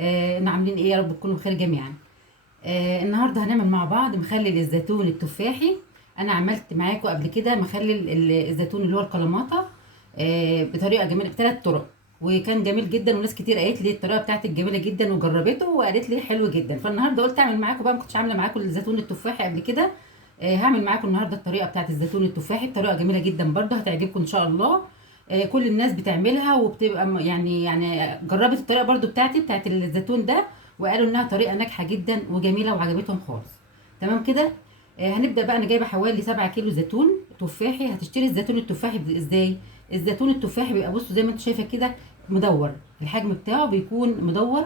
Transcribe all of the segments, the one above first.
عاملين ايه؟ يا رب تكونوا بخير جميعا. النهارده هنعمل مع بعض مخلل الزيتون التفاحي. انا عملت معاكم قبل كده مخلل الزيتون اللي هو الكلاماتا بطريقه جميله بثلاث طرق، وكان جميل جدا وناس كتير قالت لي الطريقه بتاعتك جميله جدا وجربته وقالت لي حلو جدا. فالنهارده قلت اعمل معاكم بقى، ما كنتش عامله معاكم الزيتون التفاحي قبل كده. هعمل معاكم النهارده الطريقه بتاعت الزيتون التفاحي بطريقه جميله جدا برضه هتعجبكم ان شاء الله. كل الناس بتعملها وبتبقى يعني جربت الطريقه برضه بتاعت الزيتون ده، وقالوا انها طريقه ناجحه جدا وجميله وعجبتهم خالص. تمام كده. هنبدا بقى. انا جايبه حوالي 7 كيلو زيتون تفاحي. هتشتري الزيتون التفاحي ازاي؟ الزيتون التفاحي بيبقى بصوا زي ما انت شايفه كده، مدور. الحجم بتاعه بيكون مدور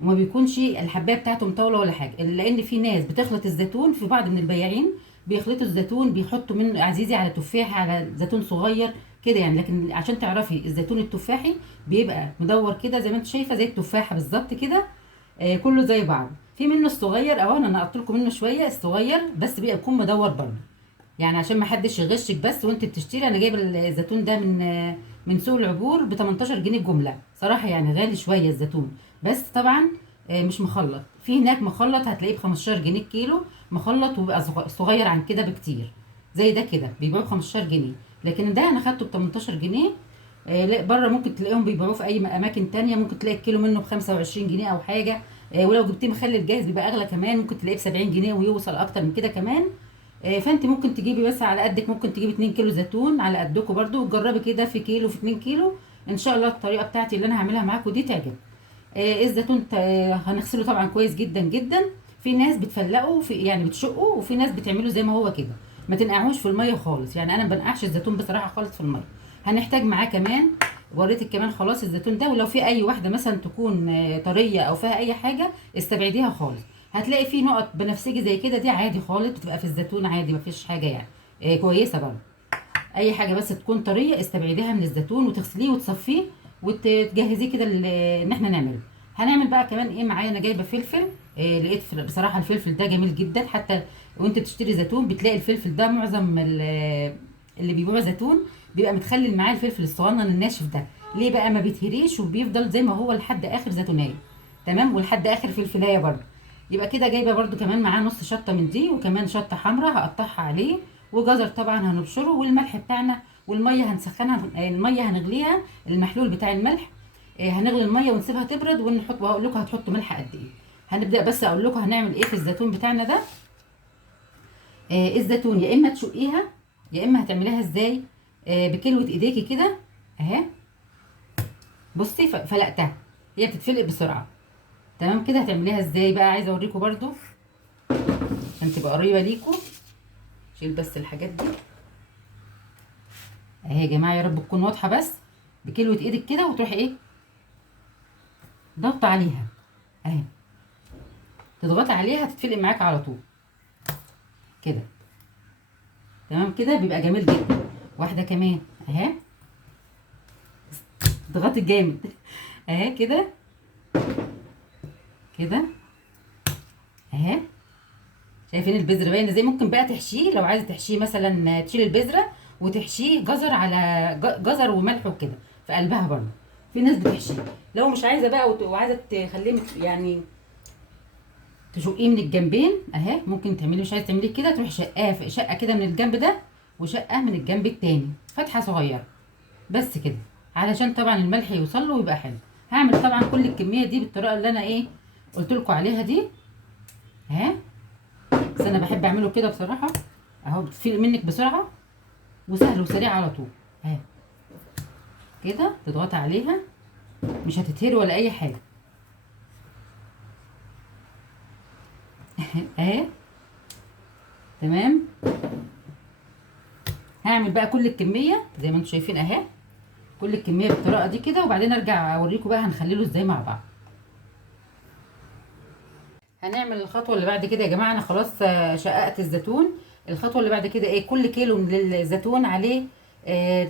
وما بيكونش الحبايه بتاعته مطوله ولا حاجه، لان في ناس بتخلط الزيتون، في بعض من البياعين بيخلطوا الزيتون بيحطوا منه عزيزي على تفاح على زيتون صغير كده يعني. لكن عشان تعرفي الزيتون التفاحي بيبقى مدور كده زي ما انت شايفه، زي التفاحه بالظبط كده. كله زي بعض. في منه الصغير اهو، انا نقطت لكم منه شويه الصغير، بس بيبقى يكون مدور برضه يعني عشان ما حدش يغشك. بس وانت بتشتري، انا جايب الزيتون ده من سوق العبور ب 18 جنيه الجمله. صراحه يعني غالي شويه الزيتون، بس طبعا مش مخلط. في هناك مخلط هتلاقيه ب 15 جنيه الكيلو، مخلط وبيبقى صغير عن كده بكتير. زي ده كده بيبيعوه ب 15 جنيه، لكن ده انا خدته ب 18 جنيه. لا، بره ممكن تلاقيهم بيبيعوه في اي اماكن تانية، ممكن تلاقي الكيلو منه ب 25 جنيه او حاجه. ولو جبتيه مخلل جاهز بيبقى اغلى كمان، ممكن تلاقيه ب 70 جنيه ويوصل اكتر من كده كمان. فانت ممكن تجيبي بس على قدك، ممكن تجيبي 2 كيلو زيتون على قدكم برضو، وتجربي كده في كيلو في 2 كيلو. ان شاء الله الطريقه بتاعتي اللي انا هعملها معاكم دي تعجبك. الزيتون هنغسله طبعا كويس جدا جدا. في ناس بتفلقه في يعني بتشقه، وفي ناس بتعمله زي ما هو كده، ما تنقعوش في الميه خالص. يعني انا ما بنقعش الزيتون بصراحه خالص في الميه. هنحتاج معاه كمان، وريتك كمان خلاص الزيتون ده. ولو في اي واحده مثلا تكون طريه او فيها اي حاجه استبعديها خالص. هتلاقي في نقط بنفسجي زي كده، دي عادي خالص بتبقى في الزيتون عادي، ما فيش حاجه يعني. كويسه برضه. اي حاجه بس تكون طريه استبعديها من الزيتون وتغسليه وتصفيه وتجهزيه كده ان احنا نعمله. هنعمل بقى كمان ايه معايا. انا جايبه فلفل. لقيت بصراحه الفلفل ده جميل جدا، حتى وانت بتشتري زيتون بتلاقي الفلفل ده معظم اللي بيبيعوا زيتون بيبقى متخلل معاه الفلفل الصغنن الناشف ده. ليه بقى؟ ما بيتهريش وبيفضل زي ما هو لحد اخر زيتونيه. تمام، ولحد اخر فلفلايه برده. يبقى كده جايبه برده كمان معاه نص شطه من دي، وكمان شطه حمراء هقطعها عليه، وجزر طبعا هنبشره، والملح بتاعنا. والميه هنسخنها، الميه هنغليها، المحلول بتاع الملح. هنغلي الميه ونسيبها تبرد ونحط، وهقول لكم هتحطوا ملح قد ايه. هنبدا بس اقول لكم هنعمل ايه في الزيتون بتاعنا ده. الزيتون يا اما تشقيها يا اما هتعمليها ازاي. بكلوه ايديكي كده اهي. بصي فلقتها، هي بتتفلق بسرعه. تمام كده. هتعمليها ازاي بقى؟ عايزه اوريكم برده عشان تبقى قريبه ليكم. شيل بس الحاجات دي اهي يا جماعه، يا رب تكون واضحه. بس بكلوه ايدك كده وتروحي ايه، ضغط عليها اهي. تضغطي عليها تتفلق معاك على طول كده. تمام كده بيبقى جميل جدا. واحده كمان اهي، اضغطي جامد اهي كده كده اهي. شايفين البذر باين ازاي؟ ممكن بقى تحشيه لو عايزه تحشيه، مثلا تشيل البذره وتحشيه جزر على جزر وملح وكده في قلبها برضه. في ناس بتحشيه. لو مش عايزه بقى وعايزه تخليه يعني تشقيه من الجنبين اهي، ممكن تعملي، مش عايزه تعمليه كده تروحي شقاه شقه كده من الجنب ده وشقه من الجنب التاني، فتحه صغيره بس كده، علشان طبعا الملح يوصل له ويبقى حلو. هعمل طبعا كل الكميه دي بالطريقه اللي انا ايه قلت لكم عليها دي اهي. بس انا بحب اعمله كده بصراحه اهو، بتفيق منك بسرعه وسهل وسريع على طول اهي. كده تضغطي عليها، مش هتتهري ولا اي حاجه اهي. تمام. هعمل بقى كل الكميه زي ما انتم شايفين اهي، كل الكميه بالطريقه دي كده، وبعدين ارجع اوريكم بقى هنخلله ازاي مع بعض. هنعمل الخطوه اللي بعد كده يا جماعه. انا خلاص شققت الزيتون. الخطوه اللي بعد كده ايه؟ كل كيلو من الزيتون عليه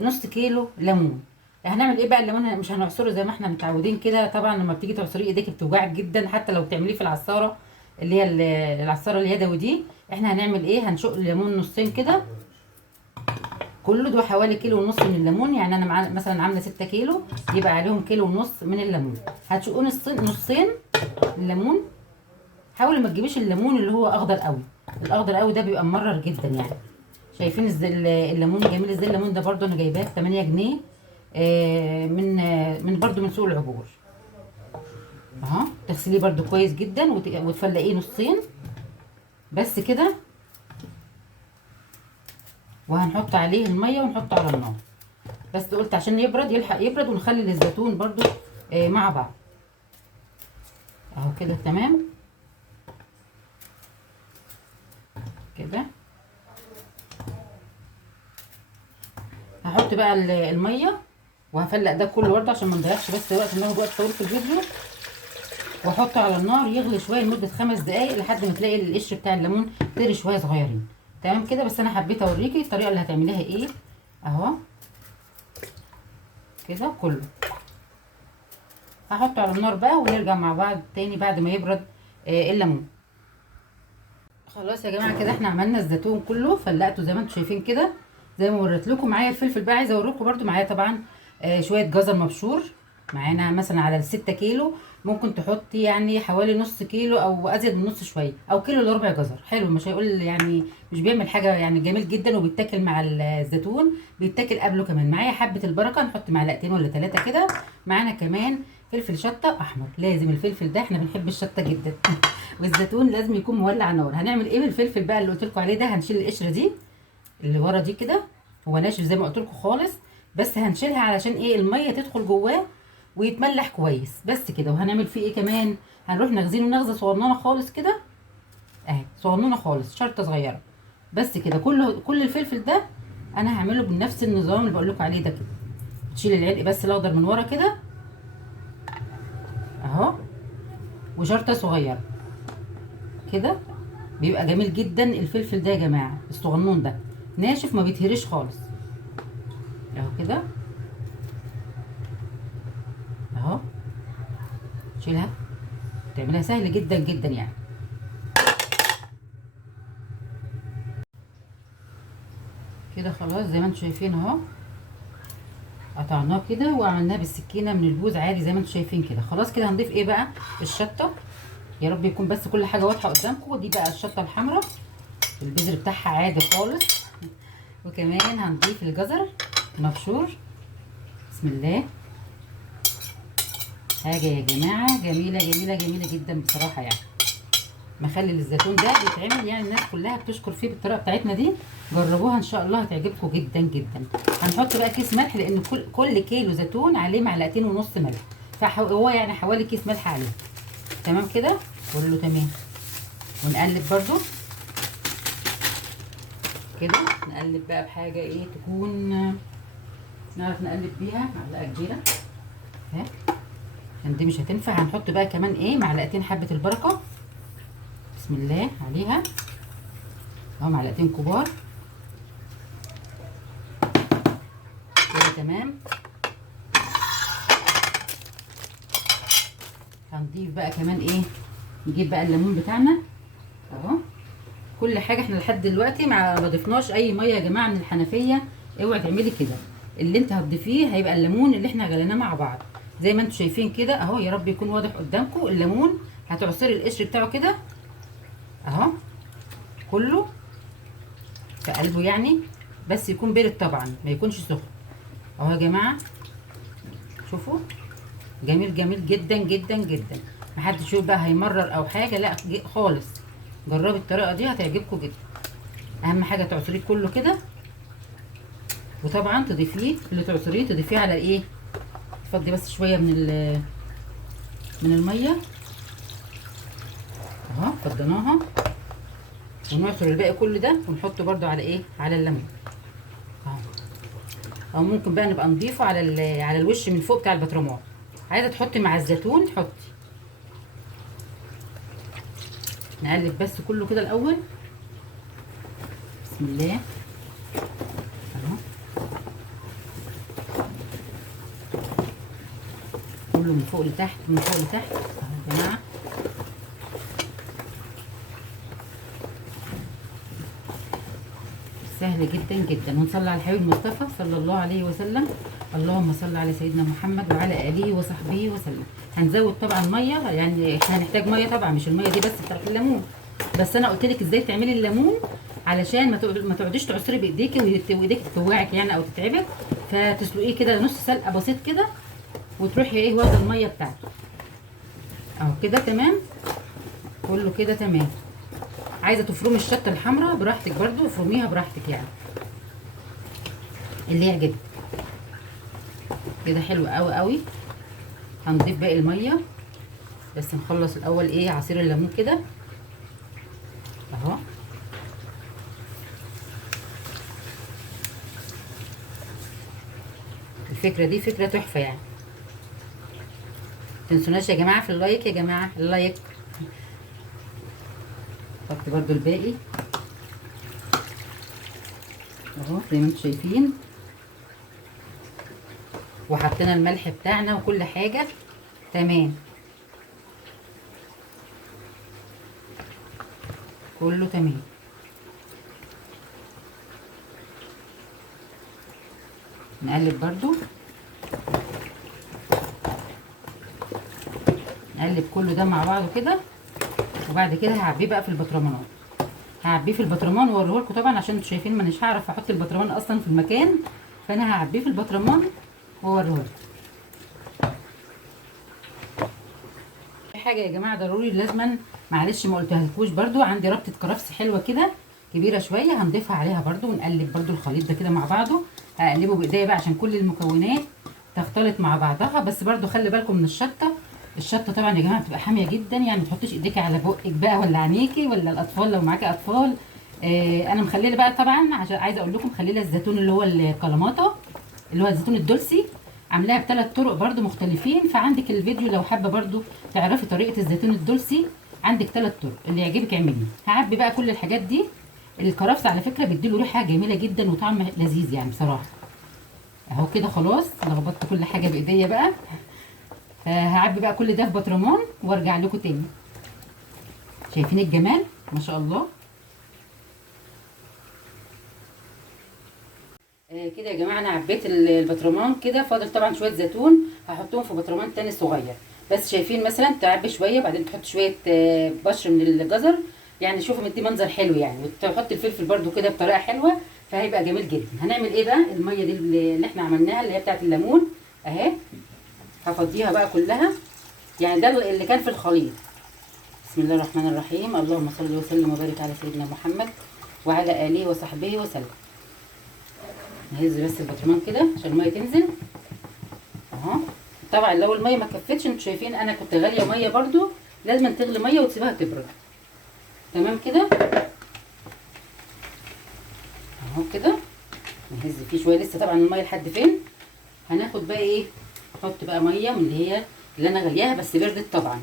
نص كيلو ليمون. هنعمل ايه بقى؟ الليمون مش هنعصره زي ما احنا متعودين كده، طبعا لما بتيجي تعصريه ايديك بتوجعك جدا، حتى لو بتعمليه في العصاره اللي هي العصاره اليدوي دي. احنا هنعمل ايه؟ هنشق الليمون نصين كده كله ده حوالي كيلو ونص من الليمون. يعني انا مثلا عامله 6 كيلو، يبقى عليهم كيلو ونص من الليمون. هتشقوا نصين الليمون. حاولي ما تجيبيش الليمون اللي هو اخضر قوي، الاخضر قوي ده بيبقى مرر جدا يعني. شايفين الليمون جميل ازاي؟ الليمون ده برده انا جايباه ب 8 جنيه، من برده من سوق العبور اهو. تغسليه برده كويس جدا وتفلقيه نصين بس كده. وهنحط عليه الميه ونحطه على النار. بس قلت عشان يبرد، يلحق يبرد، ونخلي الزيتون برده مع بعض اهو كده. تمام كده. هحط بقى الميه وهفلق ده كله برده عشان ما نضيعش بس وقت، ناخد وقت طويل في الفيديو. واحطه على النار يغلي شويه لمده 5 دقايق لحد ما تلاقي القشر بتاع الليمون طري شويه صغيرين. تمام كده. بس انا حبيت اوريكي الطريقه اللي هتعمليها ايه اهو كده. كله هحطه على النار بقى ونرجع مع بعض تاني بعد ما يبرد الليمون. خلاص يا جماعه كده احنا عملنا الزيتون كله، فلقته زي ما انتم شايفين كده، زي ما وريت لكم. معايا الفلفل بقى، عايزه اوريكم برده معايا طبعا شويه جزر مبشور. معانا مثلا على ال6 كيلو ممكن تحطي يعني حوالي نص كيلو او ازيد من نص شويه، او كيلو الا ربع جزر. حلو، مش هيقول يعني، مش بيعمل حاجه يعني، جميل جدا وبيتاكل مع الزيتون، بيتاكل قبله كمان. معايا حبه البركه، نحط معلقتين ولا 3 كده. معانا كمان فلفل شطه احمر، لازم الفلفل ده، احنا بنحب الشطه جدا والزيتون لازم يكون مولع نار. هنعمل ايه بالفلفل بقى اللي قلت لكم عليه ده؟ هنشيل القشره دي اللي ورا دي كده، هو ناشف زي ما قلت لكم خالص، بس هنشيلها علشان ايه؟ الميه تدخل جواه ويتملح كويس بس كده. وهنعمل فيه ايه كمان؟ هنروح نغزينه نغزه صغننه خالص كده اهي، صغننه خالص، شرطه صغيره بس كده. كل الفلفل ده انا هعمله بنفس النظام اللي بقول لكم عليه ده كده. تشيل العلق بس الاخضر من ورا كده اهو، وشرطه صغيره كده. بيبقى جميل جدا الفلفل ده يا جماعه، الصغنون ده ناشف ما بيتهريش خالص اهو كده اهو. شيلها، تعملها سهل جدا جدا يعني. كده خلاص زي ما انتم شايفين اهو، قطعناه كده وعملناه بالسكينه من البوز عادي زي ما انتم شايفين كده. خلاص كده هنضيف ايه بقى؟ الشطه. يا رب يكون بس كل حاجه واضحه قدامكم. ودي بقى الشطه الحمراء، البذر بتاعها عادي خالص. وكمان هنضيف الجزر مبشور. بسم الله. حاجه يا جماعه جميله جميله جميله جدا بصراحه يعني. مخلل الزيتون ده بيتعمل يعني الناس كلها بتشكر فيه بالطريقه بتاعتنا دي. جربوها ان شاء الله هتعجبكم جدا جدا. هنحط بقى كيس ملح، لان كل كيلو زيتون عليه معلقتين ونص ملح، فهو يعني حوالي كيس ملح عليه. تمام كده كله تمام. ونقلب برضو كده. نقلب بقى بحاجه ايه تكون نعرف نقلب بيها، معلقه كبيره اهي عشان دي مش هتنفع. هنحط بقى كمان ايه؟ معلقتين حبه البركه. بسم الله عليها اهو، معلقتين كبار كده. تمام. هنضيف بقى كمان ايه؟ نجيب بقى الليمون بتاعنا اهو. كل حاجه احنا لحد دلوقتي ما ضفناش اي ميه يا جماعه من الحنفيه. اوعي تعملي كده. اللي انت هتضيفيه هيبقى الليمون اللي احنا غليناه مع بعض زي ما انتم شايفين كده اهو. يا رب يكون واضح قدامكم. الليمون هتعصري القشر بتاعه كده اهو كله في قلبه يعني، بس يكون بارد طبعا، ما يكونش سخن اهو يا جماعه. شوفوا جميل جميل جدا جدا جدا. محدش يقول بقى هيمرر او حاجه، لا خالص. جربي الطريقه دي هتعجبكم جدا. اهم حاجه تعصريه كله كده، وطبعا تضيفيه اللي تعصريه تضيفيه على ايه؟ تفضي بس شويه من الميه اهو. فضيناها ونعصر الباقي كل ده ونحطه برده على ايه؟ على الليمون اهو. او ممكن بقى نبقى نضيفه على الوش من فوق بتاع البطرمان. عايزه تحطي مع الزيتون حطي. نقلب بس كله كده الاول. بسم الله اهو. كله من فوق لتحت من فوق لتحت اهو يا جماعه. سهل جدا جدا. ونصلي على الحبيب المصطفى صلى الله عليه وسلم. اللهم صل على سيدنا محمد وعلى اله وصحبه وسلم. هنزود طبعا ميه، يعني هنحتاج ميه طبعا، مش الميه دي بس بتاعت الليمون، بس انا قلت لك ازاي تعملي الليمون علشان ما تقعديش تعصري بايديكي وايديك تتوجعك يعني او تتعبك. فتسلقيه كده نص سلقه بسيط كده، وتروحي ايه واخده الميه بتاعته اهو كده. تمام، كله كده تمام. عايزه تفرمي الشطه الحمراء براحتك برضو، افرميها براحتك يعني اللي يعجبك. كده حلو قوي قوي. هنضيف باقي الميه، بس نخلص الاول ايه عصير الليمون كده اهو. الفكره دي فكره تحفه يعني. متنسوناش يا جماعه في اللايك، يا جماعه اللايك. حط برضو الباقي اهو زي ما انتم شايفين، وحطينا الملح بتاعنا وكل حاجه تمام، كله تمام. نقلب برضو، نقلب كله ده مع بعضه كده. وبعد كده هعبيه بقى في البطرمانات. هعبيه في البطرمان واوريه لكم طبعا، عشان انتوا شايفين مانيش هعرف احط البطرمان اصلا في المكان، فانا هعبيه في البطرمان واوريه لكم. في حاجه يا جماعه ضروري لازما، معلش ما قلتهالكوش برضو، عندي ربطه كرفس حلوه كده كبيره شويه، هنضيفها عليها برضو ونقلب برضو الخليط ده كده مع بعضه. هقلبه بايديا بقى عشان كل المكونات تختلط مع بعضها. بس برضو خلي بالكم من الشطه. الشطه طبعا يا جماعه بتبقى حاميه جدا، يعني ما تحطيش ايديكي على بقك بقى ولا عينيكي ولا الاطفال لو معاكي اطفال. انا مخليه بقى طبعا، عشان عايزه اقول لكم مخليه الزيتون اللي هو الكلاماتا، اللي هو الزيتون الدولسي، عاملاها بثلاث طرق برضو مختلفين. فعندك الفيديو لو حابه برضو تعرفي طريقه الزيتون الدولسي، عندك ثلاث طرق اللي يعجبك اعمليه. هعبي بقى كل الحاجات دي. الكرفس على فكره بيديله ريحه جميله جدا وطعم لذيذ يعني بصراحه. اهو كده خلاص لخبطت كل حاجه بايديا بقى. هعبي بقى كل ده في بطرمان وارجع لكم تاني. شايفين الجمال ما شاء الله. كده يا جماعه انا عبيت البطرمان كده. فاضل طبعا شويه زيتون هحطهم في بطرمان تاني صغير. بس شايفين مثلا تعبي شويه بعدين تحط شويه بشر من الجزر، يعني شوفوا مدي منظر حلو يعني. وتحط الفلفل برده كده بطريقه حلوه، فهيبقى جميل جدا. هنعمل ايه بقى؟ الميه دي اللي احنا عملناها اللي هي بتاعت الليمون اهي، هفضيها بقى كلها، يعني ده اللي كان في الخليط. بسم الله الرحمن الرحيم. اللهم صل وسلم وبارك على سيدنا محمد وعلى اله وصحبه وسلم. نهز بس البطرمان كده عشان الميه تنزل اهو. طبعا لو الميه ما كفتش، انتوا شايفين انا كنت غاليه ميه برده، لازم تغلي ميه وتسيبها تبرد. تمام كده اهو كده. نهز فيه شويه لسه طبعا الميه لحد فين. هناخد بقى ايه، نحط بقى ميه من اللي انا غلياها بس بردت طبعا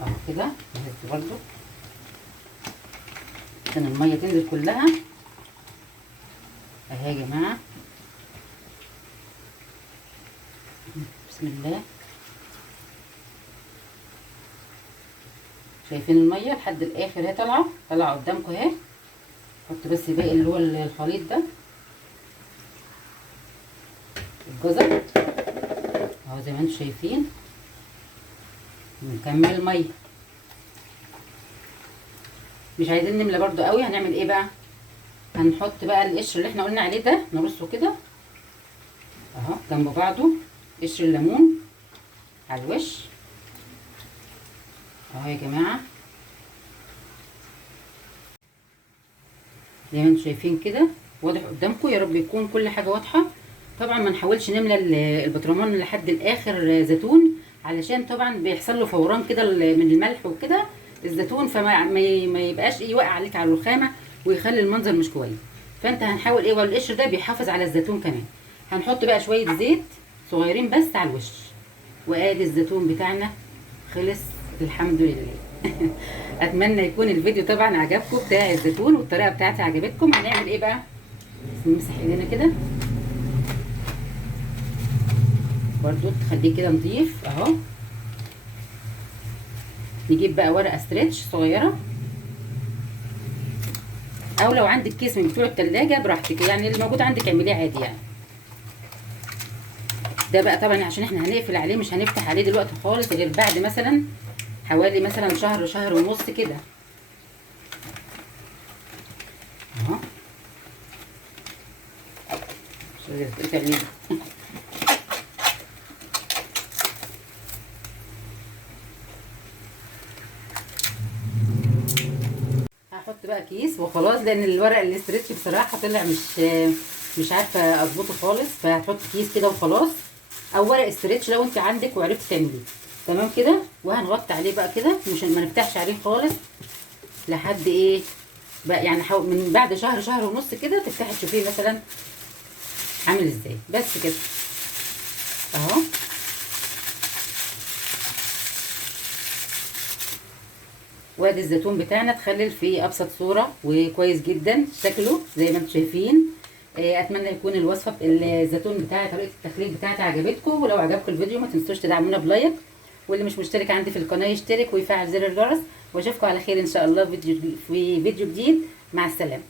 اهو كده. نهز برده عشان الميه تنزل كلها اهي يا جماعه. بسم الله. شايفين الميه لحد الاخر اهي طالعه قدامكم اهي. حط بس باقي اللي هو الخليط ده، الجزر اهو زي ما انتم شايفين. نكمل الميه، مش عايزين نملى برده قوي. هنعمل ايه بقى؟ هنحط بقى القشر اللي احنا قلنا عليه ده، نرصه كده اهو جنب بعضه. قشر الليمون على الوش اهو يا جماعه زي ما انتم شايفين كده. واضح قدامكم يا رب يكون كل حاجه واضحه. طبعا ما نحاولش نملى البطرمان لحد الاخر زيتون، علشان طبعا بيحصل له فوران كده من الملح وكده الزيتون، فما ما يبقاش يوقع عليك على الرخامه ويخلي المنظر مش كويس. فانت هنحاول ايه، والقشر ده بيحافظ على الزيتون كمان. هنحط بقى شويه زيت صغيرين بس على الوش. وادي الزيتون بتاعنا خلص الحمد لله. اتمنى يكون الفيديو طبعا عجبكم بتاع الزيتون والطريقه بتاعتي عجبتكم. هنعمل ايه بقى؟ نمسح ايدينا كده برضو تخليه كده نضيف اهو. نجيب بقى ورقه ستريتش صغيره او لو عندك كيس من بتوع التلاجة براحتك، يعني اللي موجود عندك اعمليه عادي يعني. ده بقى طبعا عشان احنا هنقفل عليه، مش هنفتح عليه دلوقتي خالص غير بعد مثلا حوالي مثلا شهر، شهر ونص كده اهو. مش هتقطع ليه. هحط بقى كيس وخلاص، لان الورق الاسترتش بصراحه طلع مش عارفه اظبطه خالص، فهتحط كيس كده وخلاص، او ورق استرتش لو انت عندك وعرفتي تعمليه. تمام كده. وهنغطي عليه بقى كده، مش ما نفتحش عليه خالص لحد ايه بقى، يعني من بعد شهر، شهر ونص كده تفتحي تشوفيه مثلا عامل ازاي. بس كده اهو. وادي الزيتون بتاعنا اتخلل في ابسط صوره وكويس جدا شكله زي ما انتم شايفين. اتمنى يكون الوصفه الزيتون بتاعي، طريقه التخليل بتاعتي عجبتكم، ولو عجبكم الفيديو ما تنسوش تدعمونا بلايك، واللي مش مشترك عندي في القناه يشترك ويفعل زر الجرس، واشوفكم على خير ان شاء الله في فيديو جديد. مع السلامه.